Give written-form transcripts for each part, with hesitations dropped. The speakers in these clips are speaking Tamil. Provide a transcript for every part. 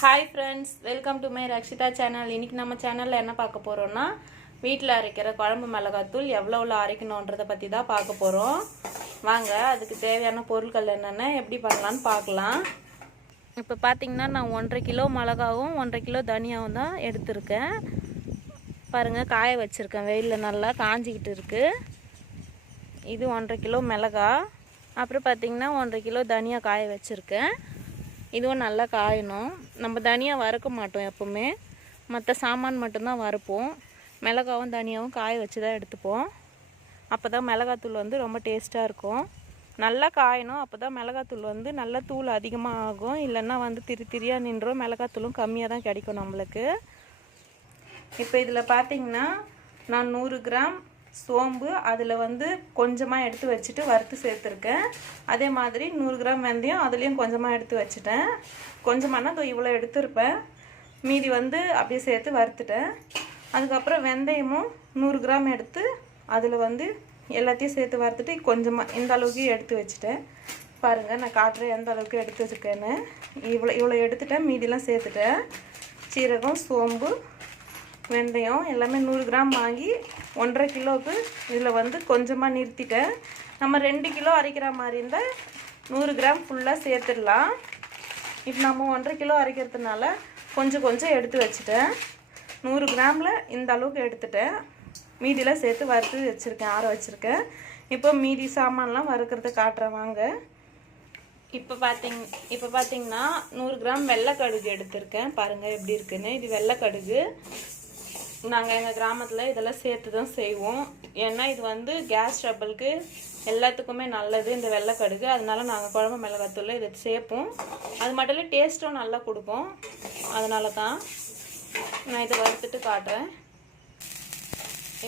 Hi friends, welcome to my Rakshitha channel. இன்றைக்கி நம்ம சேனலில் என்ன பார்க்க போகிறோன்னா, வீட்டில் அரைக்கிற குழம்பு மிளகாத்தூள் எவ்வளோ அரைக்கணுன்றதை பற்றி தான் பார்க்க போகிறோம். வாங்க, அதுக்கு தேவையான பொருட்கள் என்னென்ன எப்படி பண்ணலான்னு பார்க்கலாம். இப்போ பார்த்திங்கன்னா நான் 1.5 கிலோ மிளகாவும் 1.5 கிலோ தனியாவும் தான் எடுத்திருக்கேன். பாருங்கள், காய வச்சுருக்கேன். வெயிலில் நல்லா காஞ்சிக்கிட்டு இருக்குது. இது 1.5 கிலோ மிளகா. அப்புறம் பார்த்திங்கன்னா 1.5 கிலோ தனியா காய வச்சுருக்கேன். இதுவும் நல்லா காயணும். நம்ம தனியாக வறுக்க மாட்டோம், எப்போவுமே மற்ற சாமான் மட்டும்தான் வறுப்போம். மிளகாவும் தனியாகவும் காய வச்சு தான் எடுத்துப்போம். அப்போ தான் மிளகாத்தூள் வந்து ரொம்ப டேஸ்ட்டாக இருக்கும். நல்லா காயணும், அப்போ தான் மிளகாத்தூள் வந்து நல்லா தூள் அதிகமாக ஆகும். இல்லைன்னா வந்து திரியாக நின்றோம், மிளகாத்தூளும் கம்மியாக தான் கிடைக்கும் நம்மளுக்கு. இப்போ இதில் பார்த்திங்கன்னா நான் 100 கிராம் சோம்பு அதில் வந்து கொஞ்சமாக எடுத்து வச்சுட்டு வறுத்து சேர்த்துருக்கேன். அதே மாதிரி 100 கிராம் வெந்தயம் அதுலேயும் கொஞ்சமாக எடுத்து வச்சுட்டேன். கொஞ்சமானா இவ்வளோ எடுத்துருப்பேன், மீதி வந்து அப்படியே சேர்த்து வறுத்துட்டேன். அதுக்கப்புறம் வெந்தயமும் 100 கிராம் எடுத்து அதில் வந்து எல்லாத்தையும் சேர்த்து வறுத்துட்டு கொஞ்சமாக இந்த அளவுக்கு எடுத்து வச்சுட்டேன். பாருங்கள், நான் காட்டுறேன் எந்த அளவுக்கு எடுத்து வச்சுருக்கேன்னு. இவ்வளோ எடுத்துட்டேன், மீதிலாம் சேர்த்துட்டேன். சீரகம், சோம்பு, வெந்தயம் எல்லாமே 100 கிராம் வாங்கி 1.5 கிலோவுக்கு இதில் வந்து கொஞ்சமாக நிறுத்திட்டேன். நம்ம 2 கிலோ அரைக்கிற மாதிரி இருந்தால் 100 கிராம் ஃபுல்லாக சேர்த்துடலாம். இப்போ நம்ம 1.5 கிலோ அரைக்கிறதுனால கொஞ்சம் எடுத்து வச்சுட்டேன். 100 கிராமில் இந்த அளவுக்கு எடுத்துட்டேன். மீதியில் சேர்த்து வறுத்து வச்சுருக்கேன், ஆற வச்சுருக்கேன். இப்போ மீதி சாமான்லாம் வறுக்கிறது காட்டுறேன் வாங்க. இப்போ பார்த்தீங்கன்னா 100 கிராம் வெள்ளைக்கடுகு எடுத்திருக்கேன். பாருங்கள் எப்படி இருக்குன்னு. இது வெள்ளைக்கடுகு. நாங்கள் எங்கள் கிராமத்தில் இதெல்லாம் சேர்த்து தான் செய்வோம். ஏன்னா இது வந்து கேஸ் ட்ரபிளுக்கு எல்லாத்துக்குமே நல்லது இந்த வெள்ளைக்கடுகு. அதனால நாங்கள் குழம்பு மிளகாத்தூள் இதை சேர்ப்போம். அது மட்டும் இல்லை, டேஸ்ட்டும் நல்லா கொடுக்கும். அதனால தான் நான் இதை வறுத்துட்டு காட்டுறேன்.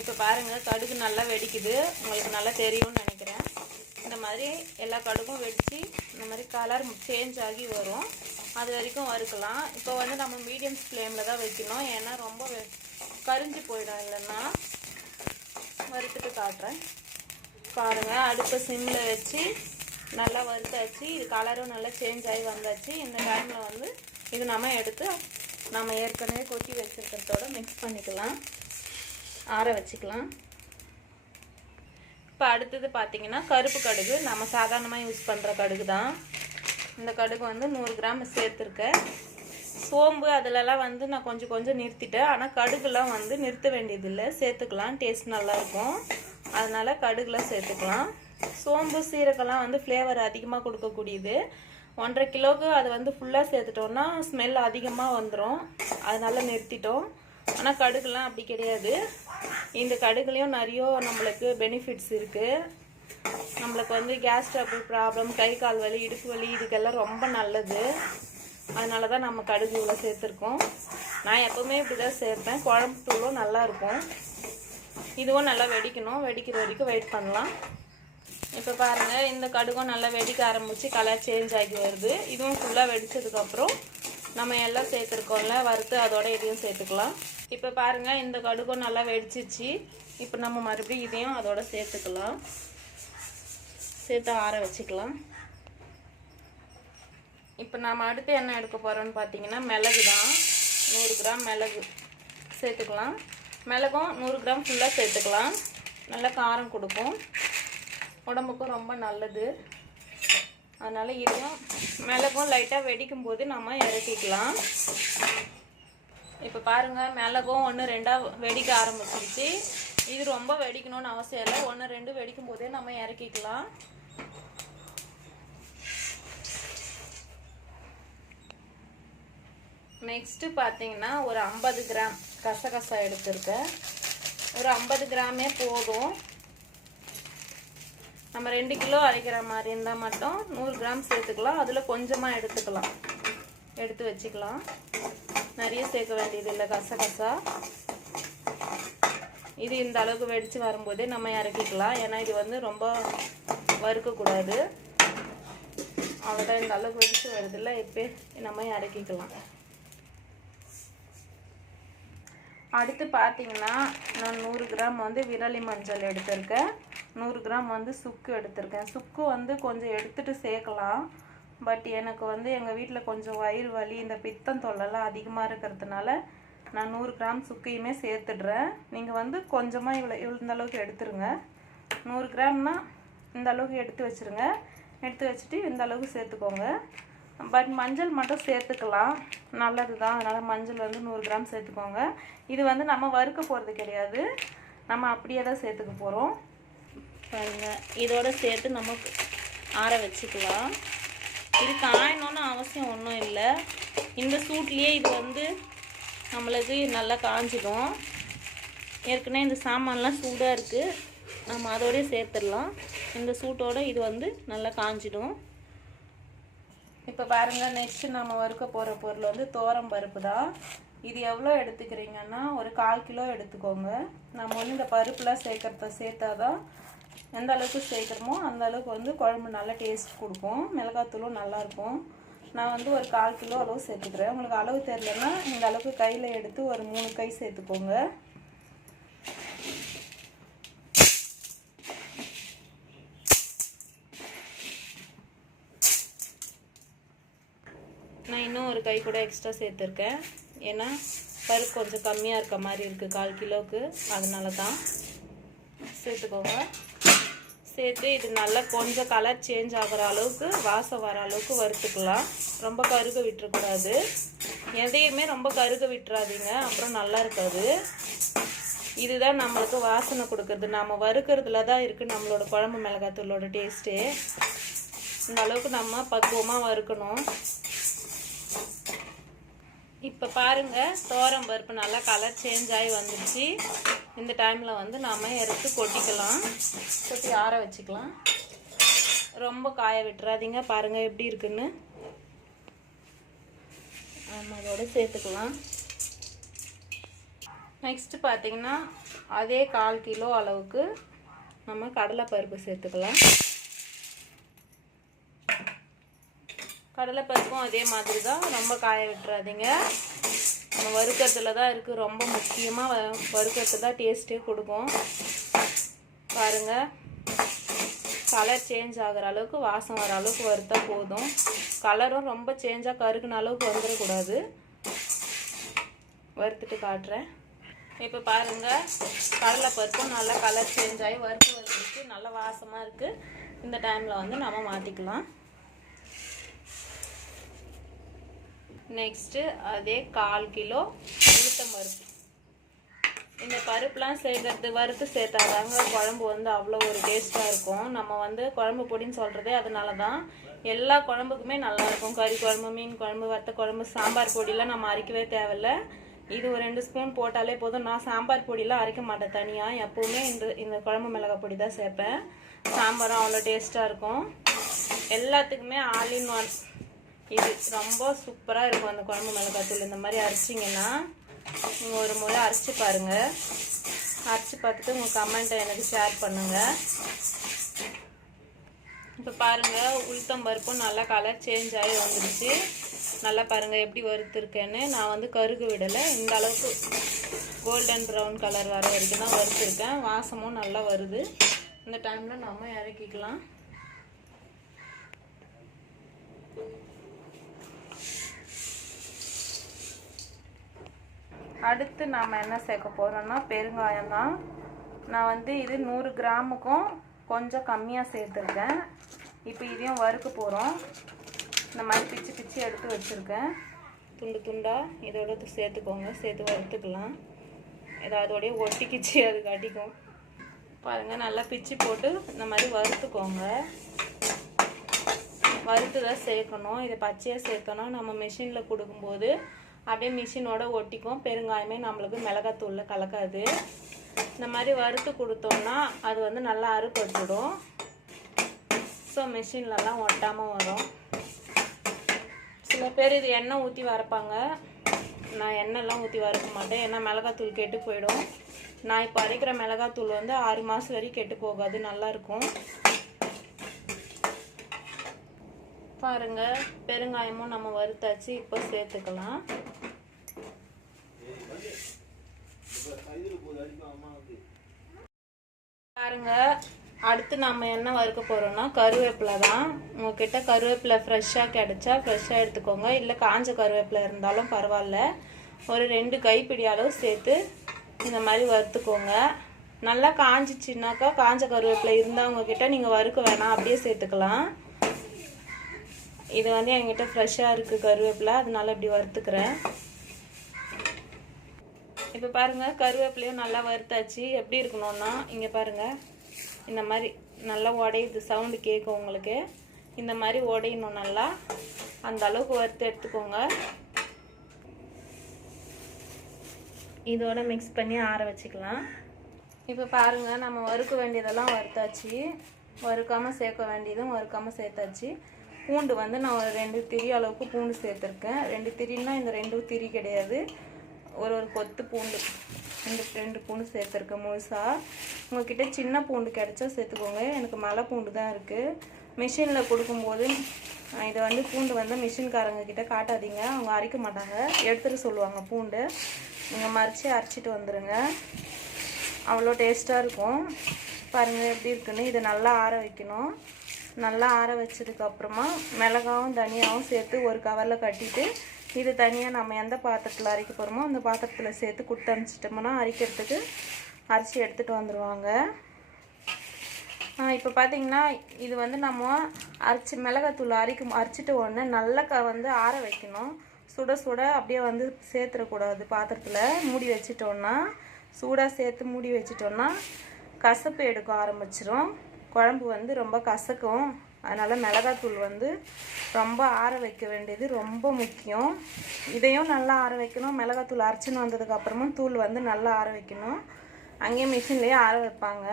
இப்போ பாருங்கள், கடுகு நல்லா வெடிக்குது. உங்களுக்கு நல்லா தெரியும்னு நினைக்கிறேன். இந்த மாதிரி எல்லா கடுகும் வெடித்து இந்த மாதிரி கலர் சேஞ்ச் ஆகி வரும். அது வரைக்கும் வறுக்கலாம். இப்போ வந்து நம்ம மீடியம் ஃப்ளேமில் தான் வைக்கணும், ஏன்னா ரொம்ப கரிஞ்சு போயிடும். இல்லைன்னா வறுத்துட்டு காட்டுறேன் பாருங்கள். அடுப்பை சிம்மில் வச்சு நல்லா வறுத்தாச்சு. இது கலரும் நல்லா சேஞ்ச் ஆகி வந்தாச்சு. இந்த டைமில் வந்து இது நம்ம எடுத்து நம்ம ஏற்கனவே கொட்டி வச்சுருக்கிறதோட மிக்ஸ் பண்ணிக்கலாம், ஆற வச்சுக்கலாம். இப்போ அடுத்தது பார்த்திங்கன்னா கருப்பு கடுகு. நம்ம சாதாரணமாக யூஸ் பண்ணுற கடுகு தான். இந்த கடுகு வந்து 100 கிராம் சேர்த்துருக்கேன். சோம்பு அதிலலாம் வந்து நான் கொஞ்சம் நிறுத்திட்டேன். ஆனால் கடுகுலாம் வந்து நிறுத்த வேண்டியதில்லை, சேர்த்துக்கலாம். டேஸ்ட் நல்லாயிருக்கும், அதனால் கடுகுலாம் சேர்த்துக்கலாம். சோம்பு சீரகம்லாம் வந்து ஃப்ளேவர் அதிகமாக கொடுக்கக்கூடியது. 1.5 கிலோவுக்கு அது வந்து ஃபுல்லாக சேர்த்துட்டோன்னா ஸ்மெல் அதிகமாக வந்துடும், அதனால் நிறுத்திட்டோம். ஆனால் கடுகுலாம் அப்படி கிடையாது. இந்த கடுகுலேயும் நிறைய நம்மளுக்கு பெனிஃபிட்ஸ் இருக்குது. நம்மளுக்கு வந்து கேஸ் ட்ரபிள் ப்ராப்ளம், கை கால் வலி, இடுப்பு வலி, இதுக்கெல்லாம் ரொம்ப நல்லது. அதனால தான் நம்ம கடுகு இவ்வளோ சேர்த்துருக்கோம். நான் எப்போவுமே இப்படி தான் சேர்ப்பேன். குழம்பு தூளும் நல்லாயிருக்கும். இதுவும் நல்லா வெடிக்கணும். வெடிக்கிற வரைக்கும் வெயிட் பண்ணலாம். இப்போ பாருங்கள், இந்த கடுகும் நல்லா வெடிக்க ஆரம்பித்து கலர் சேஞ்ச் ஆகி வருது. இதுவும் ஃபுல்லாக வெடித்ததுக்கப்புறம் நம்ம எல்லாம் சேர்த்துருக்கோம்ல வறுத்து, அதோட இதையும் சேர்த்துக்கலாம். இப்போ பாருங்கள், இந்த கடுகும் நல்லா வெடிச்சிச்சு. இப்போ நம்ம மறுபடியும் இதையும் அதோட சேர்த்துக்கலாம். சேர்த்து ஆற வச்சுக்கலாம். இப்போ நாம் அடுத்து என்ன எடுக்க போகிறோன்னு பார்த்தீங்கன்னா மிளகு தான். 100 கிராம் மிளகு சேர்த்துக்கலாம். மிளகும் 100 கிராம் ஃபுல்லாக சேர்த்துக்கலாம். நல்லா காரம் கொடுக்கும், உடம்புக்கும் ரொம்ப நல்லது. அதனால் இதையும் மிளகும் லைட்டாக வெடிக்கும் போது நம்ம இறக்கிக்கலாம். இப்போ பாருங்கள், மிளகும் 1-2 வெடிக்க ஆரம்பிச்சிருச்சு. இது ரொம்ப வெடிக்கணும்னு அவசியம் இல்லை. 1-2 வெடிக்கும் போதே நம்ம இறக்கிக்கலாம். நெக்ஸ்ட்டு பார்த்தீங்கன்னா ஒரு 50 கிராம் கசகசா எடுத்துருக்கேன். ஒரு 50 கிராமே போதும். நம்ம 2 கிலோ அரைக்கிற மாதிரி இருந்தால் மட்டும் 100 கிராம் சேர்த்துக்கலாம். அதில் கொஞ்சமாக எடுத்து வச்சுக்கலாம். நிறைய சேர்க்க வேண்டியது இல்லை கசகசா. இது இந்த அளவுக்கு வெடித்து வரும்போதே நம்ம இறக்கிக்கலாம். ஏன்னா இது வந்து ரொம்ப வறுக்கக்கூடாது. அவ்வளோதான், இந்த அளவுக்கு வெடித்து வருதில்ல, இப்போ நம்ம இறக்கிக்கலாம். அடுத்து பார்த்தீங்கன்னா நான் 100 கிராம் வந்து விரலி மஞ்சள் எடுத்திருக்கேன். 100 கிராம் வந்து சுக்கு எடுத்திருக்கேன். சுக்கு வந்து கொஞ்சம் எடுத்துகிட்டு சேர்க்கலாம். பட் எனக்கு வந்து எங்கள் வீட்டில் கொஞ்சம் வயிறு வலி இந்த பித்தம் தொல்லைலாம் அதிகமாக இருக்கிறதுனால நான் 100 கிராம் சுக்கையுமே சேர்த்துடுறேன். நீங்கள் வந்து கொஞ்சமாக இந்த அளவுக்கு எடுத்துருங்க. 100 கிராம்னா இந்த அளவுக்கு எடுத்து வச்சுருங்க. எடுத்து வச்சுட்டு இந்த அளவுக்கு சேர்த்துக்கோங்க. பட் மஞ்சள் மட்டும் சேர்த்துக்கலாம், நல்லது தான். அதனால் மஞ்சள் வந்து 100 கிராம் சேர்த்துக்கோங்க. இது வந்து நம்ம வறுக்க போகிறது கிடையாது, நம்ம அப்படியே தான் சேர்த்துக்க போகிறோம். பாருங்கள், இதோட சேர்த்து நம்ம ஆற வச்சுக்கலாம். இது காயணும்னு அவசியம் ஒன்றும் இல்லை. இந்த சூட்லேயே இது வந்து நம்மளுக்கு நல்லா காஞ்சிடும். ஏற்கனவே இந்த சாமான்லாம் சூடாக இருக்குது, நம்ம அதோடய சேர்த்துடலாம். இந்த சூட்டோடு இது வந்து நல்லா காஞ்சிடும். இப்போ பாருங்கள், நெக்ஸ்ட்டு நம்ம வறுக்க போகிற பொருள் வந்து பருப்பு தான். இது எவ்வளோ எடுத்துக்கிறீங்கன்னா ஒரு 1/4 கிலோ எடுத்துக்கோங்க. நம்ம வந்து இந்த பருப்புலாம் சேர்த்தா தான் எந்த அளவுக்கு சேர்க்குறோமோ அந்த அளவுக்கு வந்து குழம்பு நல்லா டேஸ்ட் கொடுக்கும், மிளகாத்தூளும் நல்லாயிருக்கும். நான் வந்து ஒரு 1/4 கிலோ அளவு சேர்த்துக்கிறேன். உங்களுக்கு அளவு தெரியலன்னா இந்த அளவுக்கு கையில் எடுத்து ஒரு 3 கை சேர்த்துக்கோங்க. நான் இன்னும் ஒரு கை கூட எக்ஸ்ட்ரா சேர்த்துருக்கேன், ஏன்னா பருப்பு கொஞ்சம் கம்மியாக இருக்க மாதிரி இருக்குது 1/4 கிலோவுக்கு, அதனால தான். சேர்த்துக்கோங்க. சேர்த்து இது நல்லா கொஞ்சம் கலர் சேஞ்ச் ஆகிற அளவுக்கு, வாசம் வர அளவுக்கு வறுத்துக்கலாம். ரொம்ப கருக விட்டுறக்கூடாது, எதையுமே ரொம்ப கருக விட்டுறாதீங்க, அப்புறம் நல்லா இருக்காது. இதுதான் நம்மளுக்கு வாசனை கொடுக்குறது. நம்ம வறுக்கிறதுல தான் இருக்குது நம்மளோட குழம்பு மிளகாத்தூளோட டேஸ்ட்டு. இந்த அளவுக்கு நம்ம பக்குவமாக வறுக்கணும். இப்போ பாருங்கள், பருப்பு நல்லா கலர் சேஞ்ச் ஆகி வந்துடுச்சு. இந்த டைமில் வந்து நாம் எடுத்து கொட்டிக்கலாம், கொட்டி ஆற வச்சுக்கலாம். ரொம்ப காய விட்டுறாதீங்க. பாருங்கள் எப்படி இருக்குன்னு. நம்ம அதோட சேர்த்துக்கலாம். நெக்ஸ்ட்டு பார்த்திங்கன்னா அதே 1/4 கிலோ அளவுக்கு நம்ம கடலைப்பருப்பு சேர்த்துக்கலாம். கடலைப்பருப்பும் அதே மாதிரி தான், ரொம்ப காய விட்டுறாதீங்க. நம்ம வறுக்கிறதுல தான் இருக்குது, ரொம்ப முக்கியமாக வறுக்கிறது தான் டேஸ்ட்டே கொடுக்கும். பாருங்கள், கலர் சேஞ்ச் ஆகிற அளவுக்கு, வாசம் வர அளவுக்கு வறுத்தா போதும். கலரும் ரொம்ப சேஞ்சாக கருகுன அளவுக்கு வந்துடக்கூடாது. வறுத்துட்டு காட்டுறேன். இப்போ பாருங்கள், கடலைப்பருப்பும் நல்லா கலர் சேஞ்ச் ஆகி வறுத்து வந்துருக்கு, நல்லா வாசமாக இருக்குது. இந்த டைமில் வந்து நம்ம மாற்றிக்கலாம். நெக்ஸ்ட்டு அதே 1/4 கிலோ உளுத்தம்பருப்பு. இந்த பருப்புலாம் சேர்க்கறது வறுத்து சேர்த்தாதாங்க குழம்பு வந்து அவ்வளோ ஒரு டேஸ்ட்டாக இருக்கும். நம்ம வந்து குழம்பு பொடின்னு சொல்கிறதே அதனால தான். எல்லா குழம்புக்குமே நல்லாயிருக்கும். கறி குழம்பு, மீன் குழம்பு, வத்த குழம்பு, சாம்பார் பொடியெலாம் நம்ம அரைக்கவே தேவையில்லை. இது ஒரு 2 ஸ்பூன் போட்டாலே போதும். நான் சாம்பார் பொடியெலாம் அரைக்க மாட்டேன் தனியாக, எப்போவுமே இந்த குழம்பு மிளகாய் பொடி தான் சேர்ப்பேன். சாம்பாரும் அவ்வளோ டேஸ்ட்டாக இருக்கும். எல்லாத்துக்குமே ஆல் இன் ஒன். இது ரொம்ப சூப்பராக இருக்கும் அந்த குழம்பு மிளகாத்தூள். இந்த மாதிரி அரைச்சிங்கன்னா நீங்கள் ஒரு முறை அரைச்சி பாருங்கள். அரைச்சி பார்த்துட்டு உங்கள் கமெண்ட்டை எனக்கு ஷேர் பண்ணுங்கள். இப்போ பாருங்கள், உளுத்தம்பருப்பும் நல்லா கலர் சேஞ்ச் ஆகி வந்துடுச்சு. நல்லா பாருங்கள் எப்படி வறுத்துருக்கேன்னு. நான் வந்து கருகு விடலை, இந்த அளவுக்கு கோல்டன் ப்ரௌன் கலர் வர வரைக்கும் தான் வறுத்துருக்கேன். வாசமும் நல்லா வருது. இந்த டைமில் நம்ம இறக்கிக்கலாம். அடுத்து நாம் என்ன சேர்க்க போகிறோன்னா பெருங்காயம் தான். நான் வந்து இது 100 கிராமுக்கும் கொஞ்சம் கம்மியாக சேர்த்துருக்கேன். இப்போ இதையும் வறுக்க போகிறோம். இந்த மாதிரி பிச்சு பிச்சு எடுத்து வச்சுருக்கேன், துண்டு துண்டாக. இதோட சேர்த்துக்கோங்க, சேர்த்து வறுத்துக்கலாம். அதோடய ஒட்டிக்கிச்சு, அது கட்டிக்கும். பாருங்கள், நல்லா பிச்சு போட்டு இந்த மாதிரி வறுத்துக்கோங்க. வறுத்து தான் சேர்க்கணும். இதை பச்சையாக சேர்த்தோன்னா நம்ம மிஷினில் கொடுக்கும்போது அப்படியே மிஷினோட ஒட்டிக்கும். பெருங்காயமே நம்மளுக்கு மிளகாத்தூளில் கலக்காது. இந்த மாதிரி வறுத்து கொடுத்தோம்னா அது வந்து நல்லா அறுபட்டுடும். ஸோ மிஷின்லலாம் ஒட்டாமல் வரும். சில பேர் இது எண்ணெய் ஊற்றி வறுப்பாங்க. நான் எண்ணெய்லாம் ஊற்றி வறுக்க மாட்டேன், ஏன்னா மிளகாத்தூள் கெட்டு போயிடும். நான் இப்போ அரைக்கிற மிளகாத்தூள் வந்து 6 மாதம் வரைக்கும் கெட்டு போகாது, நல்லாயிருக்கும். பாருங்கள், பெருங்காயமும் நம்ம வறுத்தாச்சு. இப்போ சேர்த்துக்கலாம். பாருங்க, அடுத்து நம்ம என்ன வறுக்க போகிறோம்னா கருவேப்பிலை தான். உங்ககிட்ட கருவேப்பிலை ஃப்ரெஷ்ஷாக கிடச்சா ஃப்ரெஷ்ஷாக எடுத்துக்கோங்க, இல்லை காஞ்ச கருவேப்பிலை இருந்தாலும் பரவாயில்ல. ஒரு 2 கைப்பிடி அளவு சேர்த்து இந்த மாதிரி வறுத்துக்கோங்க. நல்லா காஞ்சிச்சின்னாக்கா, காஞ்ச கருவேப்பிலை இருந்தால் உங்ககிட்ட நீங்கள் வறுக்க வேணாம், அப்படியே சேர்த்துக்கலாம். இது வந்து என்கிட்ட ஃப்ரெஷ்ஷாக இருக்குது கருவேப்பிலை, அதனால இப்படி வறுத்துக்கிறேன். இப்போ பாருங்கள், கருவேப்பிலையும் நல்லா வறுத்தாச்சு. எப்படி இருக்கணும்னா இங்கே பாருங்கள், இந்த மாதிரி நல்லா உடையுது, சவுண்டு கேட்கும் உங்களுக்கு. இந்த மாதிரி உடையணும் நல்லா, அந்த அளவுக்கு வறுத்து எடுத்துக்கோங்க. இதோட மிக்ஸ் பண்ணி ஆற வச்சுக்கலாம். இப்போ பாருங்கள், நம்ம வறுக்க வேண்டியதெல்லாம் வறுத்தாச்சு. வறுக்காமல் சேர்க்க வேண்டியதும் வறுக்காமல் சேர்த்தாச்சு. பூண்டு வந்து நான் ஒரு 2 திரி அளவுக்கு பூண்டு சேர்த்துருக்கேன். 2 திரின்னா இந்த 2 திரி கிடையாது, ஒரு கொத்து பூண்டு, 2 பூண்டு சேர்த்துருக்கேன் முழுசாக. உங்கள்கிட்ட சின்ன பூண்டு கிடச்சா சேர்த்துக்கோங்க. எனக்கு மலை பூண்டு தான் இருக்குது. மிஷினில் கொடுக்கும்போது இதை வந்து பூண்டு வந்து மிஷின்காரங்க கிட்ட காட்டாதீங்க, அவங்க அரைக்க மாட்டாங்க, எடுத்துகிட்டு சொல்லுவாங்க பூண்டு. நீங்கள் மறித்து அரைச்சிட்டு வந்துடுங்க, அவ்வளோ டேஸ்ட்டாக இருக்கும். பாருங்கள் எப்படி இருக்குன்னு. இதை நல்லா ஆற வைக்கணும். நல்லா ஆற வச்சதுக்கப்புறமா மிளகாவும் தனியாகவும் சேர்த்து ஒரு கவரில் கட்டிட்டு, இது தனியாக நம்ம எந்த பாத்திரத்தில் அரைக்க போகிறோமோ அந்த பாத்திரத்தில் சேர்த்து கொடுத்து அனுப்பிச்சிட்டோம்னா அரைக்கிறதுக்கு அரைச்சி எடுத்துகிட்டு வந்துடுவாங்க. இப்போ பார்த்திங்கன்னா இது வந்து நம்ம மிளகாத்தூள் அரைச்சிட்டு உடனே நல்லா வந்து ஆற வைக்கணும். சுட சுட அப்படியே வந்து சேர்த்துடக்கூடாது. பாத்திரத்தில் மூடி வச்சிட்டோன்னா, சூடாக சேர்த்து மூடி வச்சிட்டோன்னா கசப்பு எடுக்க ஆரம்பிச்சிடும். குழம்பு வந்து ரொம்ப கசக்கும். அதனால் மிளகாத்தூள் வந்து ரொம்ப ஆற வைக்க வேண்டியது ரொம்ப முக்கியம். இதையும் நல்லா ஆற வைக்கணும். மிளகாத்தூள் அரைச்சின்னு வந்ததுக்கப்புறமும் தூள் வந்து நல்லா ஆற வைக்கணும். அங்கேயே மிஷின்லேயே ஆற வைப்பாங்க,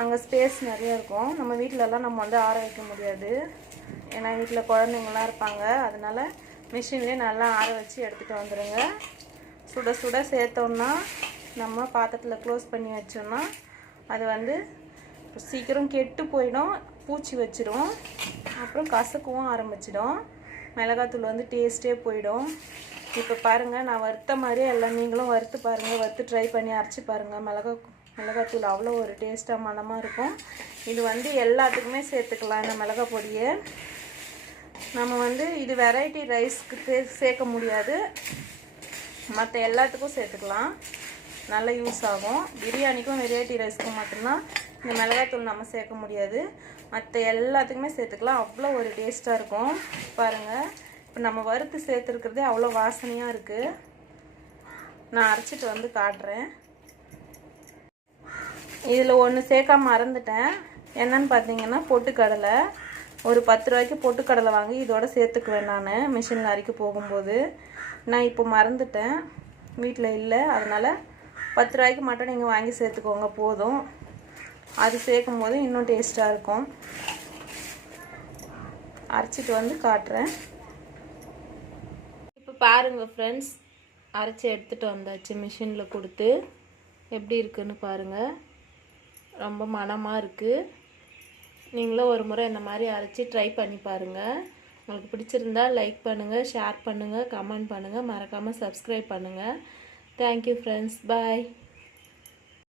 அங்கே ஸ்பேஸ் நிறையா இருக்கும். நம்ம வீட்டிலலாம் நம்ம வந்து ஆற வைக்க முடியாது, ஏன்னா வீட்டில் குழந்தைங்களாம் இருப்பாங்க. அதனால் மிஷின்லேயே நல்லா ஆற வச்சு எடுத்துகிட்டு வந்துடுங்க. சுட சுட சேர்த்தோன்னா நம்ம பாத்திரத்தில் க்ளோஸ் பண்ணி வச்சோன்னா அது வந்து சீக்கிரம் கெட்டு போயிடும், பூச்சி வச்சிடும், அப்புறம் கசக்கவும் ஆரம்பிச்சிடும். மிளகாத்தூள் வந்து டேஸ்ட்டே போயிடும். இப்போ பாருங்கள், நான் வறுத்த மாதிரியே எல்லாம் நீங்களும் வறுத்து பாருங்கள், வறுத்து ட்ரை பண்ணி அரைச்சி பாருங்கள். மிளகாத்தூள் அவ்வளோ ஒரு டேஸ்ட்டாக மனமாக இருக்கும். இது வந்து எல்லாத்துக்குமே சேர்த்துக்கலாம். இந்த மிளகாய் பொடியை நம்ம வந்து இது வெரைட்டி ரைஸ்க்கு சேர்க்க முடியாது, மற்ற எல்லாத்துக்கும் சேர்த்துக்கலாம், நல்லா யூஸ் ஆகும். பிரியாணிக்கும் வெரைட்டி ரைஸ்க்கும் மட்டும்தான் இந்த மிளகாத்தூள் நம்ம சேர்க்க முடியாது, மற்ற எல்லாத்துக்குமே சேர்த்துக்கலாம். அவ்வளோ ஒரு டேஸ்ட்டாக இருக்கும். பாருங்கள், இப்போ நம்ம வறுத்து சேர்த்துருக்கிறதே அவ்வளோ வாசனையாக இருக்குது. நான் அரைச்சிட்டு வந்து காட்டுறேன். இதில் ஒன்று சேர்க்காம மறந்துட்டேன். என்னன்னு பார்த்தீங்கன்னா பொட்டுக்கடலை. ஒரு 10 ரூபாய்க்கு பொட்டுக்கடலை வாங்கி இதோட சேர்த்துக்குவேன் நான் மிஷினில் அரைக்க போகும்போது. நான் இப்போ மறந்துட்டேன், வீட்டில் இல்லை, அதனால் 10 ரூபாய்க்கு மட்டும் நீங்கள் வாங்கி சேர்த்துக்கோங்க போதும். அது சேர்க்கும் போது இன்னும் டேஸ்ட்டாக இருக்கும். அரைச்சிட்டு வந்து காட்டுறேன். இப்போ பாருங்கள் ஃப்ரெண்ட்ஸ், அரைச்சி எடுத்துகிட்டு வந்தாச்சு மிஷினில் கொடுத்து. எப்படி இருக்குன்னு பாருங்கள், ரொம்ப மணமாக இருக்குது. நீங்களும் ஒரு முறை இந்த மாதிரி அரைச்சி ட்ரை பண்ணி பாருங்கள். உங்களுக்கு பிடிச்சிருந்தா லைக் பண்ணுங்கள், ஷேர் பண்ணுங்கள், கமெண்ட் பண்ணுங்கள், மறக்காமல் சப்ஸ்கிரைப் பண்ணுங்கள். தேங்க்யூ ஃப்ரெண்ட்ஸ், பாய்.